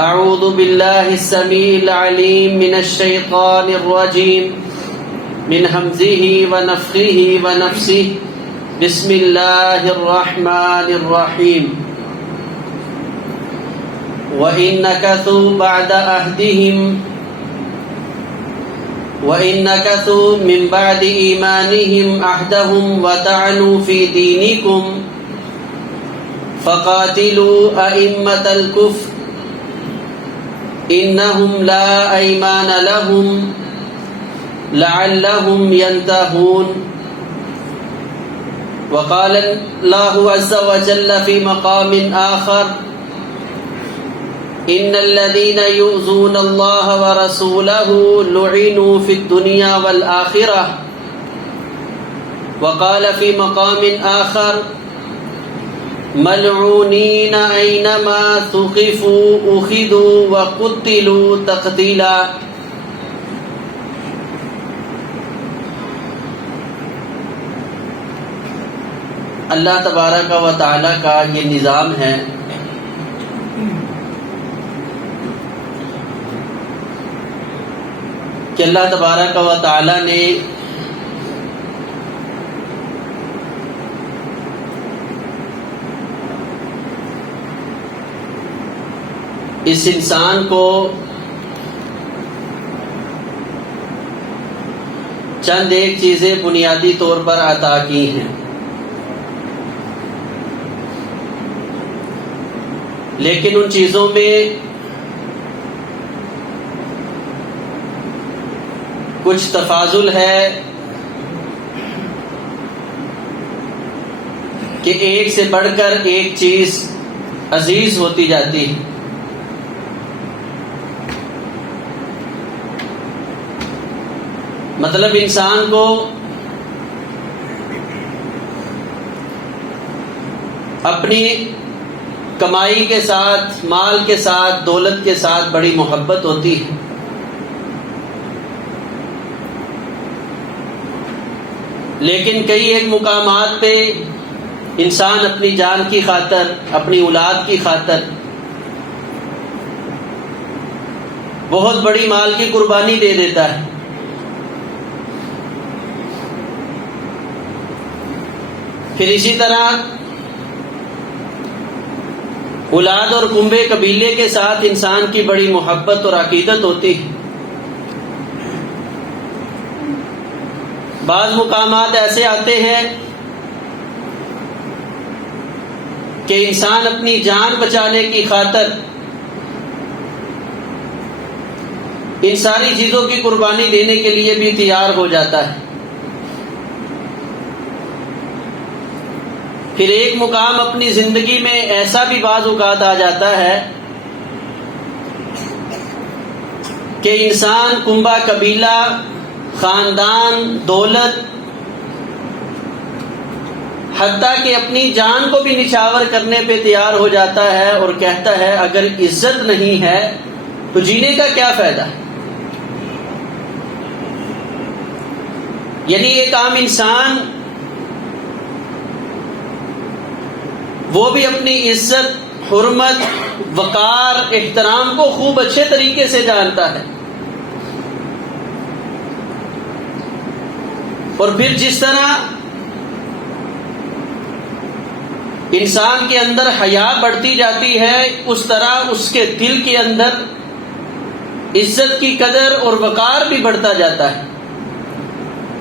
اعوذ باللہ السمیع العلیم من الشیطان الرجیم من ہمزہ ونفخہ ونفثہ بسم اللہ الرحمن الرحیم وَإِن نَكَثُوا بَعْدَ مِن بَعْدِ إِيمَانِهِمْ عَهْدَهُمْ وَطَعَنُوا فِي دِينِكُمْ فَقَاتِلُوا أَئِمَّةَ الْكُفْرِ إِنَّهُمْ لَا أَيْمَانَ لَهُمْ لَعَلَّهُمْ يَنْتَهُونَ وقال الله عز وجل في مقام آخر إن الذين يؤذون الله ورسوله لعنوا في الدنيا والآخرة وقال في مقام آخر ملعونين أينما ثقفوا أخذوا وقتلوا تقتيلا. اللہ تبارک و تعالی کا یہ نظام ہے کہ اللہ تبارک و تعالی نے اس انسان کو چند ایک چیزیں بنیادی طور پر عطا کی ہیں، لیکن ان چیزوں میں کچھ تفاضل ہے کہ ایک سے بڑھ کر ایک چیز عزیز ہوتی جاتی ہے. مطلب انسان کو اپنی کمائی کے ساتھ، مال کے ساتھ، دولت کے ساتھ بڑی محبت ہوتی ہے، لیکن کئی ایک مقامات پہ انسان اپنی جان کی خاطر، اپنی اولاد کی خاطر بہت بڑی مال کی قربانی دے دیتا ہے. پھر اسی طرح اولاد اور کنبے قبیلے کے ساتھ انسان کی بڑی محبت اور عقیدت ہوتی ہے. بعض مقامات ایسے آتے ہیں کہ انسان اپنی جان بچانے کی خاطر ان ساری چیزوں کی قربانی دینے کے لیے بھی تیار ہو جاتا ہے. پھر ایک مقام اپنی زندگی میں ایسا بھی بعض اوقات آ جاتا ہے کہ انسان کنبہ قبیلہ، خاندان، دولت، حتیٰ کہ اپنی جان کو بھی نچھاور کرنے پہ تیار ہو جاتا ہے اور کہتا ہے اگر عزت نہیں ہے تو جینے کا کیا فائدہ ہے. یعنی ایک عام انسان وہ بھی اپنی عزت، حرمت، وقار، احترام کو خوب اچھے طریقے سے جانتا ہے، اور پھر جس طرح انسان کے اندر حیا بڑھتی جاتی ہے اس طرح اس کے دل کے اندر عزت کی قدر اور وقار بھی بڑھتا جاتا ہے.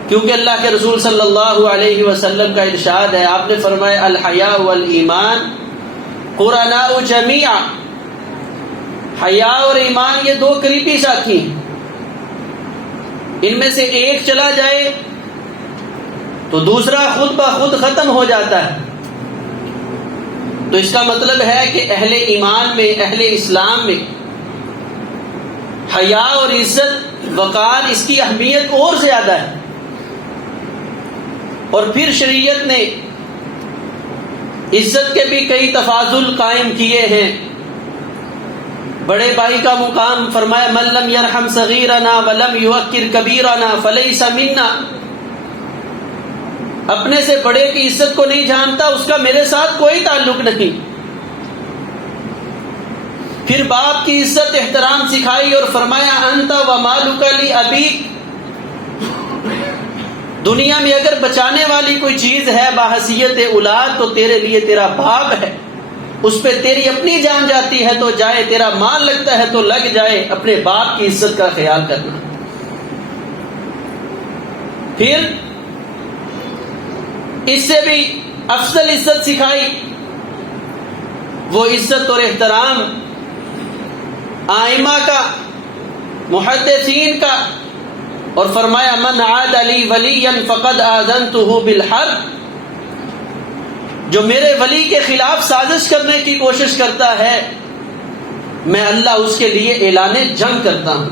کیونکہ اللہ کے رسول صلی اللہ علیہ وسلم کا ارشاد ہے، آپ نے فرمایا الحیاء والایمان قرناء جمیعا، حیا اور ایمان یہ دو قریبی ساتھی ہیں، ان میں سے ایک چلا جائے تو دوسرا خود بخود ختم ہو جاتا ہے. تو اس کا مطلب ہے کہ اہل ایمان میں، اہل اسلام میں حیا اور عزت، وقار، اس کی اہمیت اور زیادہ ہے. اور پھر شریعت نے عزت کے بھی کئی تفاضل قائم کیے ہیں. بڑے بھائی کا مقام فرمایا من لم یرحم صغیرنا ولم یوقر کبیرنا فلیس منا، اپنے سے بڑے کی عزت کو نہیں جانتا اس کا میرے ساتھ کوئی تعلق نہیں. پھر باپ کی عزت احترام سکھائی اور فرمایا انت و مالک لی ابیک، دنیا میں اگر بچانے والی کوئی چیز ہے بحیثیت اولاد تو تیرے لیے تیرا باپ ہے، اس پہ تیری اپنی جان جاتی ہے تو جائے، تیرا مال لگتا ہے تو لگ جائے، اپنے باپ کی عزت کا خیال کرنا۔ پھر اس سے بھی افضل عزت سکھائی، وہ عزت اور احترام ائمہ کا، محدثین کا، اور فرمایا من عاد لی ولیا فقد آذنتہ بالحرب، جو میرے ولی کے خلاف سازش کرنے کی کوشش کرتا ہے میں اللہ اس کے لیے اعلان جنگ کرتا ہوں۔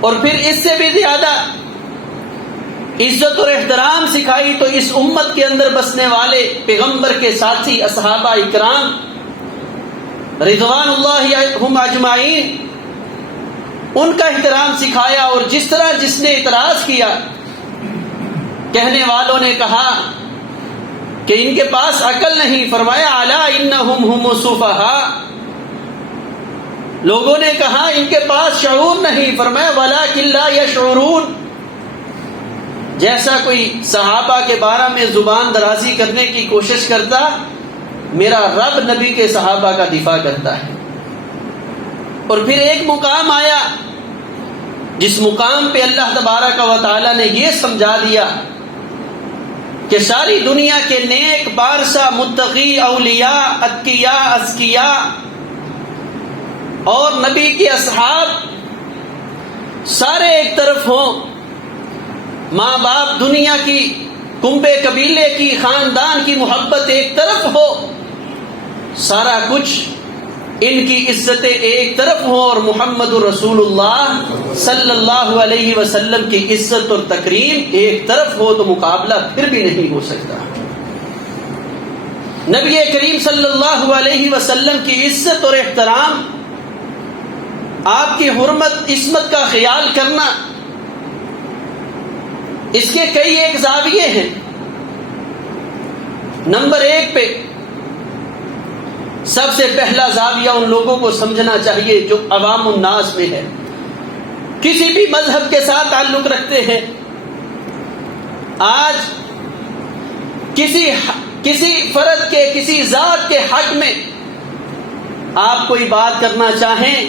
اور پھر اس سے بھی زیادہ عزت اور احترام سکھائی تو اس امت کے اندر بسنے والے پیغمبر کے ساتھی اصحابہ اکرام رضوان اللہ عنہم اجمعین، ان کا احترام سکھایا۔ اور جس طرح جس نے اعتراض کیا، کہنے والوں نے کہا کہ ان کے پاس عقل نہیں، فرمایا الا انہم هم السفہاء، لوگوں نے کہا ان کے پاس شعور نہیں، فرمایا ولکن لا یشعرون، جیسا کوئی صحابہ کے بارے میں زبان درازی کرنے کی کوشش کرتا، میرا رب نبی کے صحابہ کا دفاع کرتا ہے۔ اور پھر ایک مقام آیا جس مقام پہ اللہ تبارک و تعالی نے یہ سمجھا دیا کہ ساری دنیا کے نیک بارسا متقی اولیاء اتقیاء اذکیاء اور نبی کے اصحاب سارے ایک طرف ہوں، ماں باپ دنیا کی کنبے قبیلے کی خاندان کی محبت ایک طرف ہو، سارا کچھ ان کی عزتیں ایک طرف ہوں، اور محمد رسول اللہ صلی اللہ علیہ وسلم کی عزت اور تکریم ایک طرف ہو، تو مقابلہ پھر بھی نہیں ہو سکتا۔ نبی کریم صلی اللہ علیہ وسلم کی عزت اور احترام، آپ کی حرمت عصمت کا خیال کرنا، اس کے کئی ایک زاویے ہیں۔ نمبر 1 پہ سب سے پہلا زاویہ ان لوگوں کو سمجھنا چاہیے جو عوام الناس میں ہے، کسی بھی مذہب کے ساتھ تعلق رکھتے ہیں۔ آج کسی فرد کے کسی ذات کے حق میں آپ کوئی بات کرنا چاہیں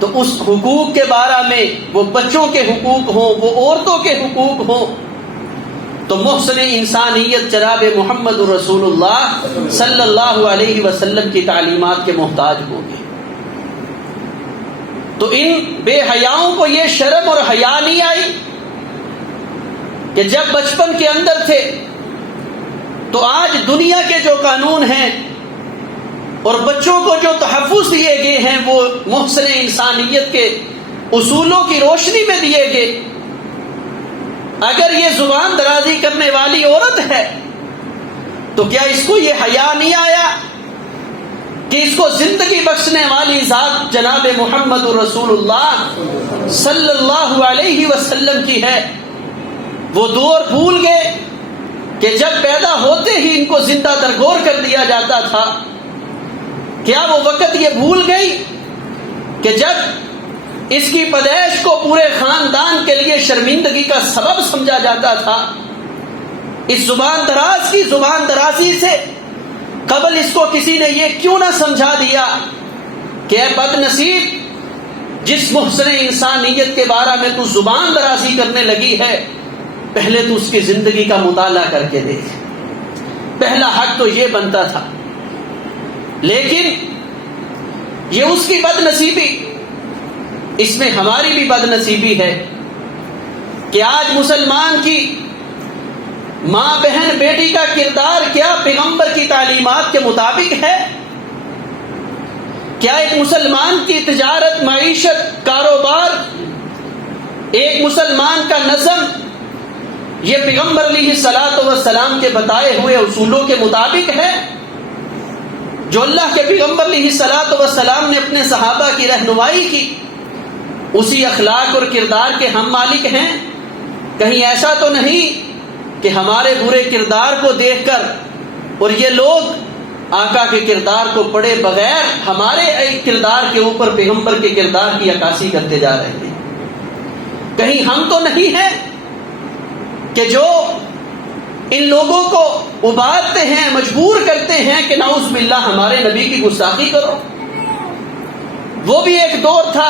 تو اس حقوق کے بارے میں، وہ بچوں کے حقوق ہوں، وہ عورتوں کے حقوق ہوں، تو محسن انسانیت جناب محمد رسول اللہ صلی اللہ علیہ وسلم کی تعلیمات کے محتاج ہوں گے۔ تو ان بے حیاؤں کو یہ شرم اور حیا نہیں آئی کہ جب بچپن کے اندر تھے تو آج دنیا کے جو قانون ہیں اور بچوں کو جو تحفظ دیے گئے ہیں وہ محسن انسانیت کے اصولوں کی روشنی میں دیے گئے۔ اگر یہ زبان درازی کرنے والی عورت ہے تو کیا اس کو یہ حیا نہیں آیا کہ اس کو زندگی بخشنے والی ذات جناب محمد رسول اللہ صلی اللہ علیہ وسلم کی ہے؟ وہ دور بھول گئے کہ جب پیدا ہوتے ہی ان کو زندہ درگور کر دیا جاتا تھا؟ کیا وہ وقت یہ بھول گئی کہ جب اس کی پیدائش کو پورے خاندان کے لیے شرمندگی کا سبب سمجھا جاتا تھا؟ اس زبان دراز کی زبان درازی سے قبل اس کو کسی نے یہ کیوں نہ سمجھا دیا کہ اے بد نصیب، جس محسن انسانیت کے بارے میں تو زبان درازی کرنے لگی ہے، پہلے تو اس کی زندگی کا مطالعہ کر کے دیکھ۔ پہلا حق تو یہ بنتا تھا، لیکن یہ اس کی بد نصیبی، اس میں ہماری بھی بد نصیبی ہے کہ آج مسلمان کی ماں بہن بیٹی کا کردار کیا پیغمبر کی تعلیمات کے مطابق ہے؟ کیا ایک مسلمان کی تجارت، معیشت، کاروبار، ایک مسلمان کا نظم یہ پیغمبر علیہ الصلوۃ والسلام کے بتائے ہوئے اصولوں کے مطابق ہے؟ جو اللہ کے پیغمبر علیہ الصلوۃ والسلام نے اپنے صحابہ کی رہنمائی کی، اسی اخلاق اور کردار کے ہم مالک ہیں؟ کہیں ایسا تو نہیں کہ ہمارے برے کردار کو دیکھ کر اور یہ لوگ آقا کے کردار کو پڑھے بغیر ہمارے ایک کردار کے اوپر پیغمبر کے کردار کی عکاسی کرتے جا رہے ہیں. کہیں ہم تو نہیں ہیں کہ جو ان لوگوں کو ابھارتے ہیں، مجبور کرتے ہیں کہ نعوذ باللہ ہمارے نبی کی گستاخی کرو. وہ بھی ایک دور تھا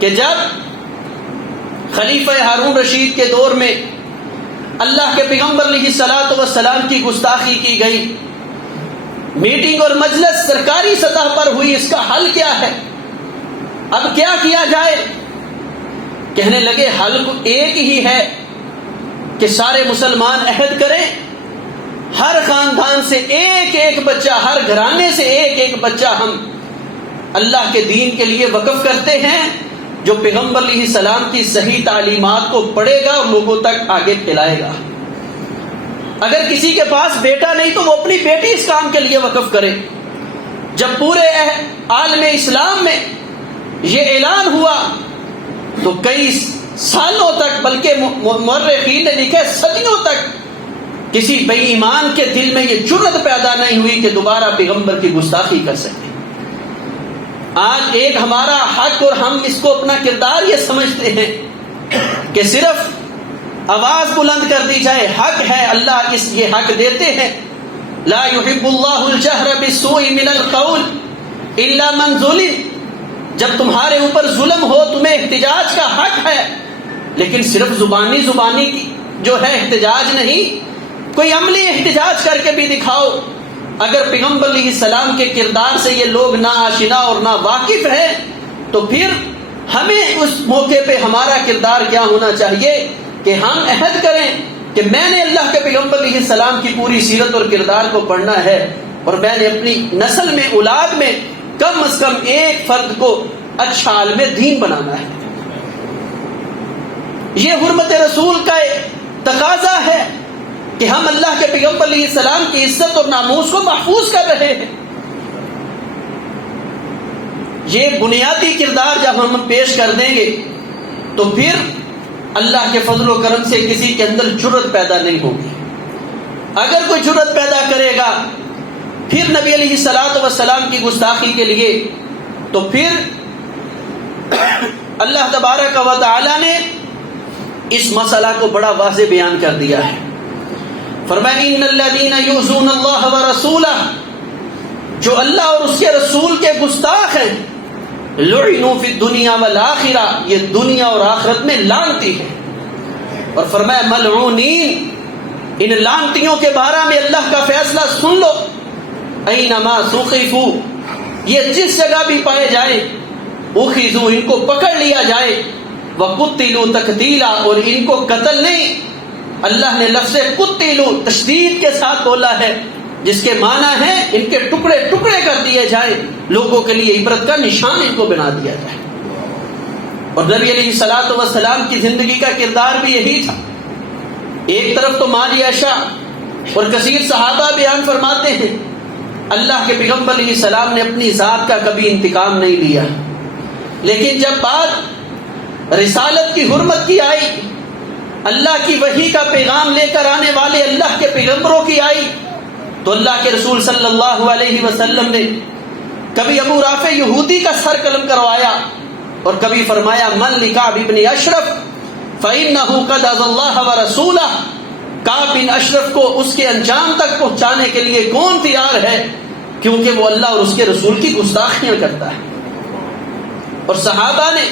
کہ جب خلیفہ ہارون رشید کے دور میں اللہ کے پیغمبر علیہ الصلوۃ والسلام کی گستاخی کی گئی. میٹنگ اور مجلس سرکاری سطح پر ہوئی، اس کا حل کیا ہے، اب کیا کیا جائے؟ کہنے لگے حل ایک ہی ہے کہ سارے مسلمان عہد کریں، ہر خاندان سے ایک ایک بچہ، ہر گھرانے سے ایک ایک بچہ ہم اللہ کے دین کے لیے وقف کرتے ہیں، جو پیغمبر علیہ السلام کی صحیح تعلیمات کو پڑھے گا اور لوگوں تک آگے پھیلائے گا. اگر کسی کے پاس بیٹا نہیں تو وہ اپنی بیٹی اس کام کے لیے وقف کرے. جب پورے عالم اسلام میں یہ اعلان ہوا تو کئی سالوں تک، بلکہ مورخین نے لکھے صدیوں تک، کسی بے ایمان کے دل میں یہ جرأت پیدا نہیں ہوئی کہ دوبارہ پیغمبر کی گستاخی کر سکے. آج ایک ہمارا حق، اور ہم اس کو اپنا کردار یہ سمجھتے ہیں کہ صرف آواز بلند کر دی جائے. حق ہے، اللہ اس یہ حق دیتے ہیں. لا يحب اللہ الجہر بالسوء من القول الا من ظلم. جب تمہارے اوپر ظلم ہو تمہیں احتجاج کا حق ہے، لیکن صرف زبانی کی جو ہے احتجاج نہیں، کوئی عملی احتجاج کر کے بھی دکھاؤ. اگر پیغمبر علیہ السلام کے کردار سے یہ لوگ نا آشنا اور نا واقف ہیں تو پھر ہمیں اس موقع پہ ہمارا کردار کیا ہونا چاہیے کہ ہم عہد کریں کہ میں نے اللہ کے پیغمبر علیہ السلام کی پوری سیرت اور کردار کو پڑھنا ہے، اور میں نے اپنی نسل میں، اولاد میں کم از کم ایک فرد کو اچھا عالم دین بنانا ہے. یہ حرمت رسول کا تقاضا ہے کہ ہم اللہ کے پیغمبر علیہ السلام کی عزت اور ناموس کو محفوظ کر رہے ہیں. یہ بنیادی کردار جب ہم پیش کر دیں گے تو پھر اللہ کے فضل و کرم سے کسی کے اندر جرأت پیدا نہیں ہوگی. اگر کوئی جرأت پیدا کرے گا پھر نبی علیہ الصلوۃ والسلام کی گستاخی کے لیے، تو پھر اللہ تبارک و تعالی نے اس مسئلہ کو بڑا واضح بیان کر دیا ہے. فرمایا ان الذین یؤذون اللہ ورسولہ، جو اللہ اور اس کے رسول کے گستاخ ہیں، لعنوا فی الدنیا والآخرہ، یہ دنیا اور آخرت میں لعنتی ہے. اور فرمایا ملعونین، ان لعنتیوں کے بارے میں اللہ کا فیصلہ سن لو. اینما ثقفوا، یہ جس جگہ بھی پائے جائیں، اخذوا، ان کو پکڑ لیا جائے، وقتلوا تقتیلا، اور ان کو قتل نہیں، اللہ نے لفظ قتلوا تشدید کے ساتھ بولا ہے، جس کے معنی ہے ان کے ٹکڑے ٹکڑے کر دیے جائیں، لوگوں کے لیے عبرت کا نشان ان کو بنا دیا جائے. اور نبی علیہ الصلوۃ والسلام کی زندگی کا کردار بھی یہی تھا. ایک طرف تو ماں عائشہ اور کثیر صحابہ بیان فرماتے ہیں اللہ کے پیغمبر علیہ السلام نے اپنی ذات کا کبھی انتقام نہیں لیا، لیکن جب بات رسالت کی حرمت کی آئی، اللہ کی وحی کا پیغام لے کر آنے والے اللہ کے پیغمبروں کی آئی، تو اللہ کے رسول صلی اللہ علیہ وسلم نے کبھی ابو رافع یہودی کا سر قلم کروایا، اور کبھی فرمایا من لکعب بن اشرف فإنہ قد اذى اللہ ورسولہ. کعب بن اشرف کو اس کے انجام تک پہنچانے کے لیے کون تیار ہے، کیونکہ وہ اللہ اور اس کے رسول کی گستاخیاں کرتا ہے. اور صحابہ نے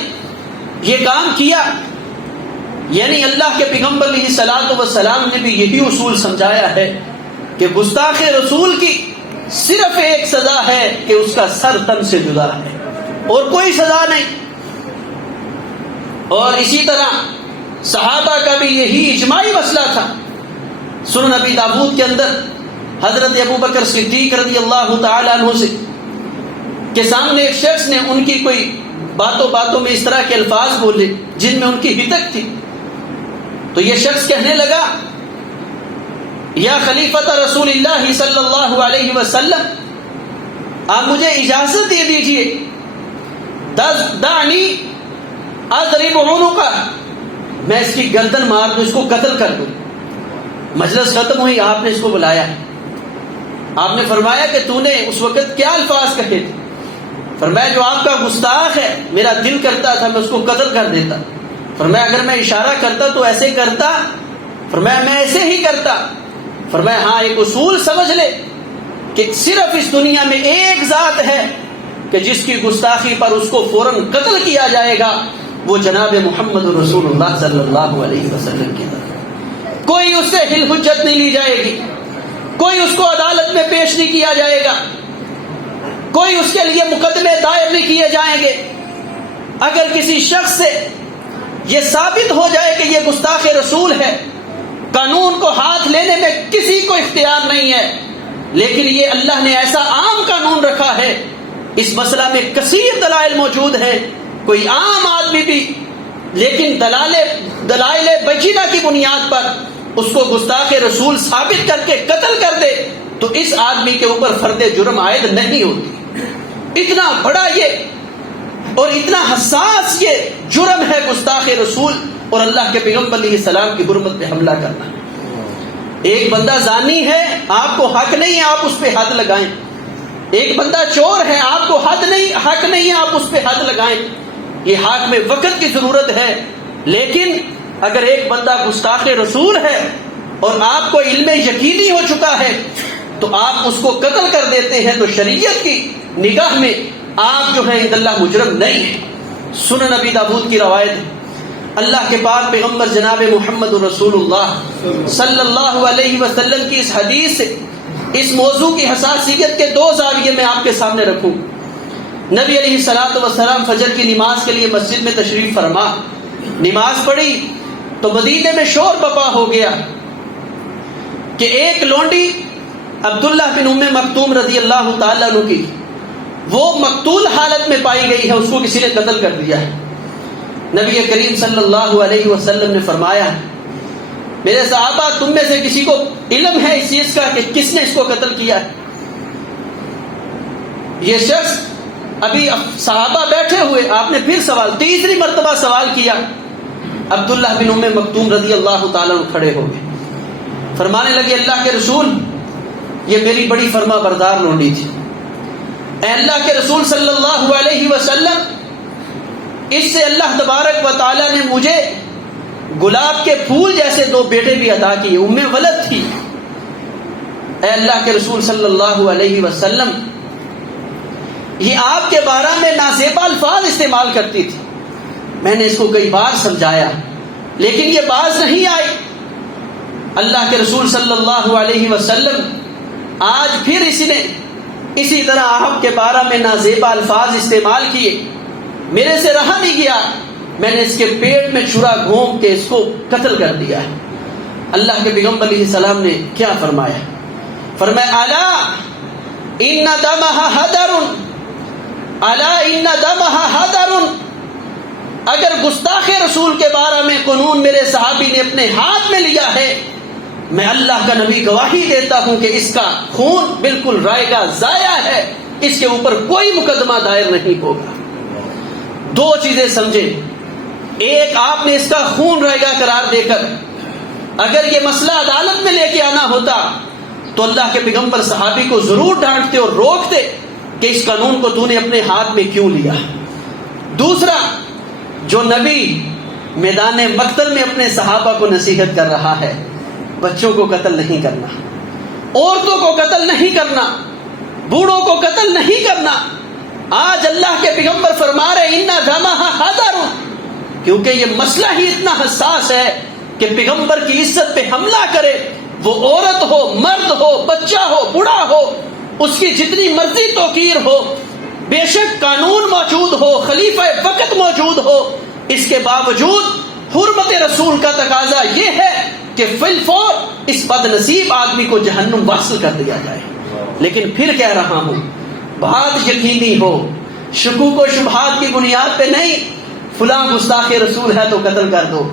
یہ کام کیا، یعنی اللہ کے پیغمبر علیہ الصلوۃ والسلام نے بھی یہی اصول سمجھایا ہے کہ گستاخ رسول کی صرف ایک سزا ہے کہ اس کا سر تن سے جدا ہے، اور کوئی سزا نہیں. اور اسی طرح صحابہ کا بھی یہی اجماعی مسئلہ تھا. سنن نبی داؤد کے اندر حضرت ابو بکر صدیق رضی اللہ تعالی عنہ سے کے سامنے ایک شخص نے ان کی کوئی باتوں میں اس طرح کے الفاظ بولے جن میں ان کی ہدک تھی، تو یہ شخص کہنے لگا یا خلیفۃ رسول اللہ صلی اللہ علیہ وسلم، آپ مجھے اجازت دے دیجئے، دعنی اضرب عنقہ، میں اس کی گردن مار دوں، اس کو قتل کر دوں. مجلس ختم ہوئی، آپ نے اس کو بلایا، آپ نے فرمایا کہ تو نے اس وقت کیا الفاظ کہے تھے؟ فرمایا جو آپ کا گستاخ ہے میرا دل کرتا تھا میں اس کو قتل کر دیتا. فرمایا اگر میں اشارہ کرتا تو ایسے کرتا؟ فرمایا میں ایسے ہی کرتا. فرمایا ہاں ایک اصول سمجھ لے کہ صرف اس دنیا میں ایک ذات ہے کہ جس کی گستاخی پر اس کو فوراً قتل کیا جائے گا، وہ جناب محمد رسول اللہ صلی اللہ علیہ وسلم کی طرف. کوئی اس سے حل حجت نہیں لی جائے گی، کوئی اس کو عدالت میں پیش نہیں کیا جائے گا، کوئی اس کے لیے مقدمے دائر نہیں کیے جائیں گے. اگر کسی شخص سے یہ ثابت ہو جائے کہ یہ گستاخ رسول ہے، قانون کو ہاتھ لینے میں کسی کو اختیار نہیں ہے، لیکن یہ اللہ نے ایسا عام قانون رکھا ہے، اس مسئلہ میں کثیر دلائل موجود ہیں، کوئی عام آدمی بھی لیکن دلائل بینہ کی بنیاد پر اس کو گستاخ رسول ثابت کر کے قتل کر دے تو اس آدمی کے اوپر فرد جرم عائد نہیں ہوتی. اتنا بڑا یہ اور اتنا حساس یہ جرم ہے گستاخ رسول اور اللہ کے پیغمبر علیہ السلام کی حرمت پہ حملہ کرنا. ایک بندہ زانی ہے، آپ کو حق نہیں ہے آپ اس پہ حد لگائیں. ایک بندہ چور ہے، آپ کو حق نہیں ہے آپ اس پہ حد لگائیں. یہ حق میں وقت کی ضرورت ہے، لیکن اگر ایک بندہ گستاخ رسول ہے اور آپ کو علم یقینی ہو چکا ہے تو آپ اس کو قتل کر دیتے ہیں تو شریعت کی نگاہ میں آپ جو ہیں عند اللہ مجرم نہیں ہیں. سنن نبی داؤد کی روایت ہے، اللہ کے پاک پیغمبر جناب محمد رسول اللہ صلی اللہ علیہ وسلم کی اس حدیث سے اس موضوع کی حساسیت کے دو زاویے میں آپ کے سامنے رکھوں. نبی علیہ الصلوۃ والسلام فجر کی نماز کے لیے مسجد میں تشریف فرما، نماز پڑھی تو مدینے میں شور بپا ہو گیا کہ ایک لونڈی عبداللہ بن ام مکتوم رضی اللہ تعالیٰ عنہ کی وہ مقتول حالت میں پائی گئی ہے، اس کو کسی نے قتل کر دیا ہے. نبی کریم صلی اللہ علیہ وسلم نے فرمایا میرے صحابہ تم میں سے کسی کو علم ہے اس چیز کا کہ کس نے اس کو قتل کیا ہے؟ یہ شخص ابھی صحابہ بیٹھے ہوئے، آپ نے پھر سوال تیسری مرتبہ سوال کیا. عبداللہ بن ام مکتوم رضی اللہ تعالیٰ عنہ کھڑے ہو گئے، فرمانے لگے اللہ کے رسول یہ میری بڑی فرما بردار لونڈی تھی. اے اللہ کے رسول صلی اللہ علیہ وسلم اس سے اللہ تبارک و تعالیٰ نے مجھے گلاب کے پھول جیسے دو بیٹے بھی عطا کیے، ام ولد تھی. اے اللہ کے رسول صلی اللہ علیہ وسلم یہ آپ کے بارے میں نازیبا الفاظ استعمال کرتی تھی. میں نے اس کو کئی بار سمجھایا لیکن یہ باز نہیں آئی. اللہ کے رسول صلی اللہ علیہ وسلم آج پھر اسی طرح آپ کے بارے میں نازیبا الفاظ استعمال کیے، میرے سے رہا نہیں گیا، میں نے اس کے پیٹ میں چھرا گھونپ کے اس کو قتل کر دیا ہے. اللہ کے پیغمبر علیہ السلام نے کیا فرمایا؟ فرمایا الا ان دمها حدر، الا ان دمها حدر. اگر گستاخ رسول کے بارے میں قانون میرے صحابی نے اپنے ہاتھ میں لیا ہے، میں اللہ کا نبی گواہی دیتا ہوں کہ اس کا خون بالکل رائے گا ضائع ہے، اس کے اوپر کوئی مقدمہ دائر نہیں ہوگا. دو چیزیں سمجھیں، ایک آپ نے اس کا خون رائے گا قرار دے کر اگر یہ مسئلہ عدالت میں لے کے آنا ہوتا تو اللہ کے پیغمبر صحابی کو ضرور ڈانٹتے اور روکتے کہ اس قانون کو تو نے اپنے ہاتھ میں کیوں لیا. دوسرا، جو نبی میدان مقتل میں اپنے صحابہ کو نصیحت کر رہا ہے، بچوں کو قتل نہیں کرنا، عورتوں کو قتل نہیں کرنا، بوڑھوں کو قتل نہیں کرنا. آج اللہ کے پیغمبر فرما رہے ان دمها حدر، کیونکہ یہ مسئلہ ہی اتنا حساس ہے کہ پیغمبر کی عزت پہ حملہ کرے، وہ عورت ہو، مرد ہو، بچہ ہو، بوڑھا ہو، اس کی جتنی مرضی توقیر ہو، بے شک قانون موجود ہو، خلیفہ وقت موجود ہو، اس کے باوجود حرمت رسول کا تقاضا یہ ہے کہ فی الفور اس بد نصیب آدمی کو جہنم واصل کر دیا جائے. لیکن پھر کہہ رہا ہوں بات یقینی ہو، شکوک و شبہات کی بنیاد پہ نہیں فلاں گستاخ رسول ہے تو قتل کر دو،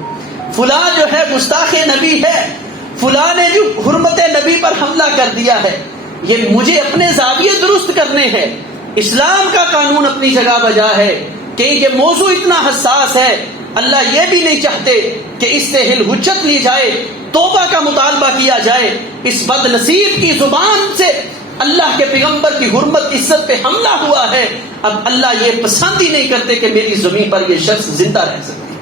فلاں جو ہے گستاخ نبی ہے، فلاں نے جو حرمت نبی پر حملہ کر دیا ہے. یہ مجھے اپنے زاویے درست کرنے ہیں، اسلام کا قانون اپنی جگہ بجا ہے کہ یہ موضوع اتنا حساس ہے. اللہ یہ بھی نہیں چاہتے کہ اس سے حل حجت لی جائے، توبہ کا مطالبہ کیا جائے، اس بد نصیب کی زبان سے اللہ کے پیغمبر کی حرمت عزت پہ حملہ ہوا ہے، اب اللہ یہ پسند ہی نہیں کرتے کہ میری زمین پر یہ شخص زندہ رہ سکے۔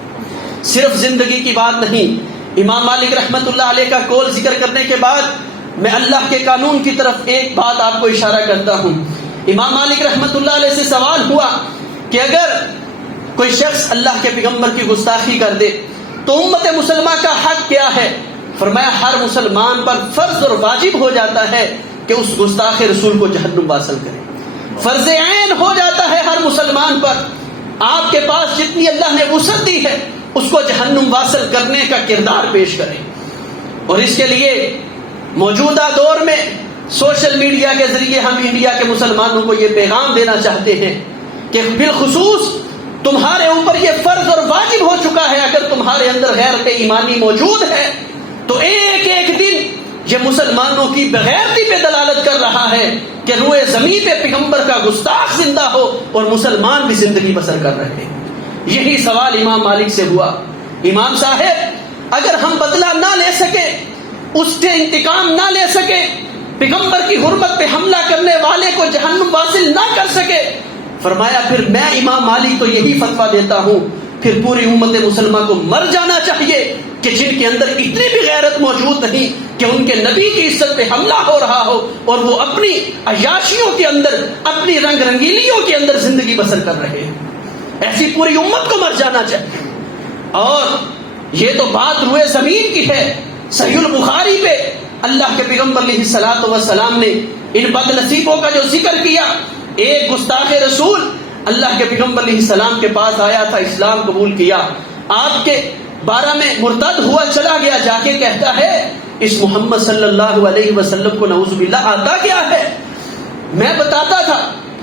صرف زندگی کی بات نہیں، امام مالک رحمت اللہ علیہ کا قول ذکر کرنے کے بعد میں اللہ کے قانون کی طرف ایک بات آپ کو اشارہ کرتا ہوں۔ امام مالک رحمت اللہ علیہ سے سوال ہوا کہ اگر کوئی شخص اللہ کے پیغمبر کی گستاخی کر دے تو امت مسلمہ کا حق کیا ہے؟ فرمایا ہر مسلمان پر فرض اور واجب ہو جاتا ہے کہ اس گستاخ رسول کو جہنم واصل کرے، فرض عین ہو جاتا ہے ہر مسلمان پر۔ آپ کے پاس جتنی اللہ نے وسعت دی ہے اس کو جہنم واصل کرنے کا کردار پیش کریں۔ اور اس کے لیے موجودہ دور میں سوشل میڈیا کے ذریعے ہم انڈیا کے مسلمانوں کو یہ پیغام دینا چاہتے ہیں کہ بالخصوص تمہارے اوپر یہ فرض اور واجب ہو چکا ہے، اگر تمہارے اندر غیرت ایمانی موجود ہے تو ایک ایک دن یہ مسلمانوں کی بغیرتی پہ دلالت کر رہا ہے کہ روئے زمین پہ پیغمبر کا گستاخ زندہ ہو اور مسلمان بھی زندگی بسر کر رہے ہیں۔ یہی سوال امام مالک سے ہوا، امام صاحب اگر ہم بدلہ نہ لے سکے، اس سے انتقام نہ لے سکے، پیغمبر کی حرمت پہ حملہ کرنے والے کو جہنم واصل نہ کر سکے، فرمایا پھر میں امام مالک تو یہی فتویٰ دیتا ہوں پھر پوری امت مسلمہ کو مر جانا چاہیے کہ جن کے اندر اتنی بھی غیرت موجود نہیں کہ ان کے نبی کی عزت پہ حملہ ہو رہا ہو اور وہ اپنی عیاشیوں کے اندر، اپنی رنگ رنگیلیوں کے اندر زندگی بسر کر رہے ہیں۔ ایسی پوری امت کو مر جانا چاہیے۔ اور یہ تو بات روئے زمین کی ہے، صحیح البخاری پہ اللہ کے پیغمبر علیہ الصلوۃ والسلام نے ان بد نصیبوں کا جو ذکر کیا، ایک گستاخ رسول اللہ کے پیغمبر علیہ السلام کے پاس آیا تھا، اسلام قبول کیا، آپ کے بارہ میں مرتد ہوا چلا گیا، جا کے کہتا ہے اس محمد صلی اللہ علیہ وسلم کو نعوذ باللہ آتا کیا ہے؟ میں بتاتا تھا،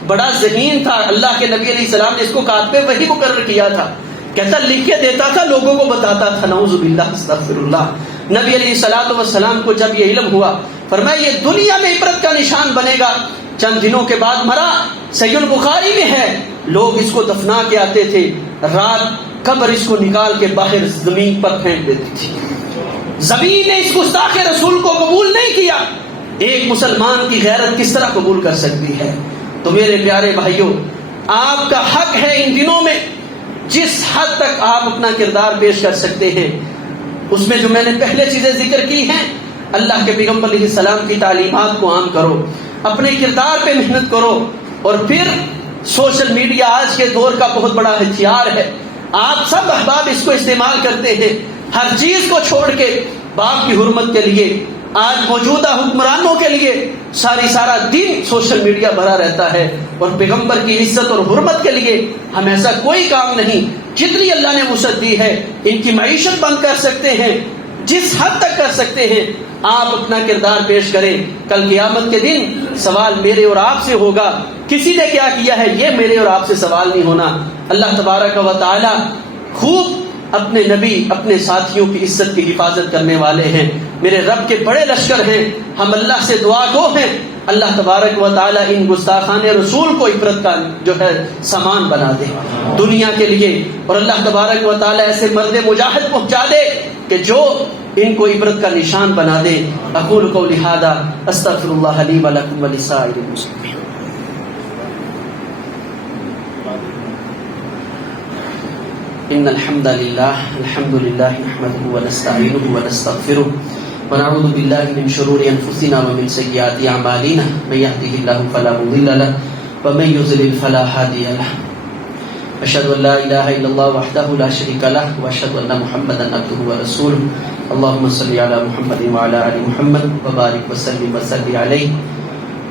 بڑا ذہین تھا، اللہ کے نبی علیہ السلام نے اس کو کاتب وحی مقرر کیا تھا، کہتا لکھ کے دیتا تھا، لوگوں کو بتاتا تھا، نعوذ باللہ استغفر اللہ۔ نبی علیہ الصلوۃ والسلام کو جب یہ علم ہوا، فرمایا یہ دنیا میں عبرت کا نشان بنے گا۔ چند دنوں کے بعد مرا، صحیح البخاری میں ہے، لوگ اس کو دفنا کے آتے تھے، رات قبر اس کو نکال کے باہر زمین پر پھینک دیتی تھی۔ زمین نے اس گستاخ رسول کو قبول نہیں کیا، ایک مسلمان کی غیرت کس طرح قبول کر سکتی ہے؟ تو میرے پیارے بھائیوں، آپ کا حق ہے ان دنوں میں جس حد تک آپ اپنا کردار پیش کر سکتے ہیں، اس میں جو میں نے پہلے چیزیں ذکر کی ہیں، اللہ کے پیغمبر علیہ السلام کی تعلیمات کو عام کرو، اپنے کردار پہ محنت کرو، اور پھر سوشل میڈیا آج کے دور کا بہت بڑا ہتھیار ہے، آپ سب احباب اس کو استعمال کرتے ہیں، ہر چیز کو چھوڑ کے باپ کی حرمت کے لیے، آج موجودہ حکمرانوں کے لیے سارا دن سوشل میڈیا بھرا رہتا ہے، اور پیغمبر کی عزت اور حرمت کے لیے ہم ایسا کوئی کام نہیں، جتنی اللہ نے وسعت دی ہے ان کی معیشت بند کر سکتے ہیں، جس حد تک کر سکتے ہیں آپ اپنا کردار پیش کریں۔ کل قیامت کے دن سوال میرے اور آپ سے ہوگا، کسی نے کیا کیا ہے یہ میرے اور آپ سے سوال نہیں ہونا۔ اللہ تبارک و تعالی خوب اپنے نبی، اپنے ساتھیوں کی عزت کی حفاظت کرنے والے ہیں، میرے رب کے بڑے لشکر ہیں، ہم اللہ سے دعا گو ہیں، اللہ تبارک و تعالی ان گستاخان رسول کو عبرت کا جو ہے سامان بنا دے دنیا کے لیے، اور اللہ تبارک و تعالی ایسے مرد مجاہد پہنچا دے کہ جو ان کو عبرت کا نشان بنا دے۔ اقول قولی ھذا استغفر اللہ لی ولکم ولسائر المسلمین۔ ان الحمد للہ نحمده ونستعینه ونستغفره ونعوذ باللہ من شرور انفسنا ومن سیئات اعمالنا من یهده اللہ فلا مضل له ومن یضلل فلا هادی له اشهد ان لا الہ الا اللہ وحدہ لا شریک له واشهد ان محمدا عبدہ ورسولہ اللهم صل علی محمد وعلی آل محمد وبارک وسلم وصلی علیہ۔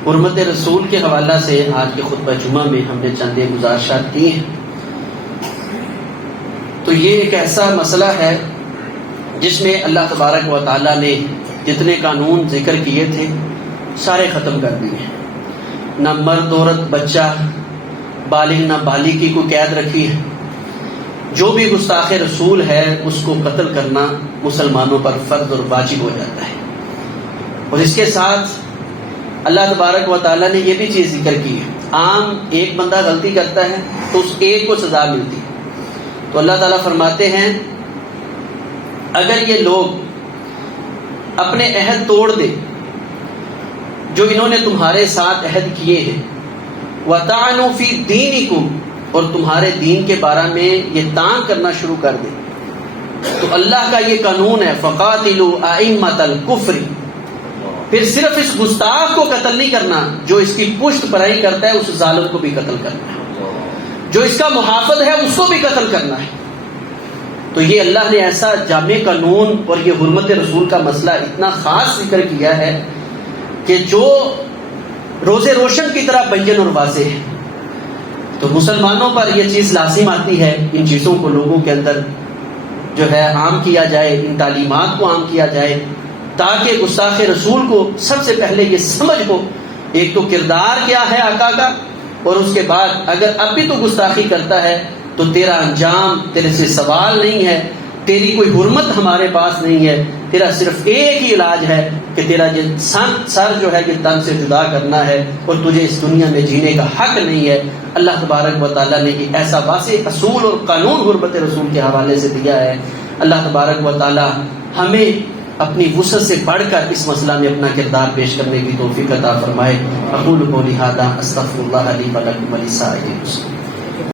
حرمت رسول کے حوالہ سے آج کے خطبہ جمعہ میں ہم نے چند گزارشات کی ہیں۔ تو یہ ایک ایسا مسئلہ ہے جس میں اللہ تبارک و تعالیٰ نے جتنے قانون ذکر کیے تھے سارے ختم کر دیے، نہ مرد عورت بچہ بالغ نہ بالغ کی کوئی قید رکھی ہے، جو بھی گستاخ رسول ہے اس کو قتل کرنا مسلمانوں پر فرض اور واجب ہو جاتا ہے۔ اور اس کے ساتھ اللہ تبارک و تعالیٰ نے یہ بھی چیز ذکر کی ہے، عام ایک بندہ غلطی کرتا ہے تو اس ایک کو سزا ملتی ہے، تو اللہ تعالیٰ فرماتے ہیں اگر یہ لوگ اپنے عہد توڑ دیں، جو انہوں نے تمہارے ساتھ عہد کیے ہیں، وَطَعَنُوا فِي دِينِكُمْ، اور تمہارے دین کے بارے میں یہ طعن کرنا شروع کر دیں، تو اللہ کا یہ قانون ہے فَقَاتِلُوا أَئِمَّةَ الْكُفْرِ، پھر صرف اس گستاخ کو قتل نہیں کرنا، جو اس کی پشت پرائی کرتا ہے اس ظالم کو بھی قتل کرنا ہے، جو اس کا محافظ ہے اس کو بھی قتل کرنا ہے۔ تو یہ اللہ نے ایسا جامع قانون اور یہ حرمت رسول کا مسئلہ اتنا خاص ذکر کیا ہے کہ جو روز روشن کی طرح بین اور واضح ہے۔ تو مسلمانوں پر یہ چیز لازم آتی ہے، ان چیزوں کو لوگوں کے اندر جو ہے عام کیا جائے، ان تعلیمات کو عام کیا جائے، تاکہ گستاخ رسول کو سب سے پہلے یہ سمجھ ہو، ایک تو کردار کیا ہے آقا کا، اور اس کے بعد اگر اب بھی تو گستاخی کرتا ہے تو تیرا انجام تیرے سے سوال نہیں ہے، تیری کوئی حرمت ہمارے پاس نہیں ہے، تیرا صرف ایک ہی علاج ہے کہ تیرا یہ سر جو ہے یہ تن سے جدا کرنا ہے، اور تجھے اس دنیا میں جینے کا حق نہیں ہے۔ اللہ تبارک و تعالیٰ نے ایک ایسا واضح اصول اور قانون حرمت رسول کے حوالے سے دیا ہے۔ اللہ تبارک و تعالیٰ ہمیں اپنی وسعت سے بڑھ کر اس مسئلہ میں اپنا کردار پیش کرنے کی توفیق عطا فرمائے۔ اقول قولی ھذا استغفر اللہ لی ولکم ولسائر المسلمین۔